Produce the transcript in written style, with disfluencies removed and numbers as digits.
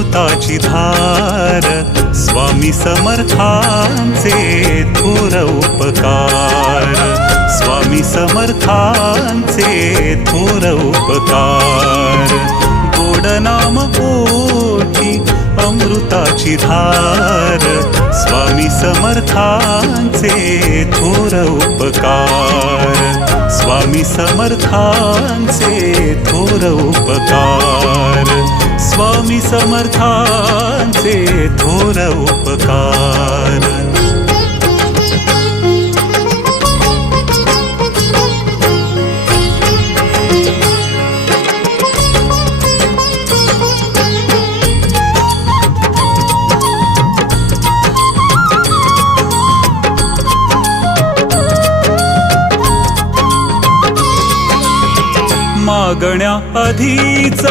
अमृताची धार स्वामी समर्थांचे थोर उपकार स्वामी समर्थांचे थोर उपकार गोड नाम ओठी अमृताची धार स्वामी समर्थांचे थोर उपकार स्वामी समर्थांचे थोर उपकार स्वामी समर्थांचे थोर उपकार मागण्या आधीच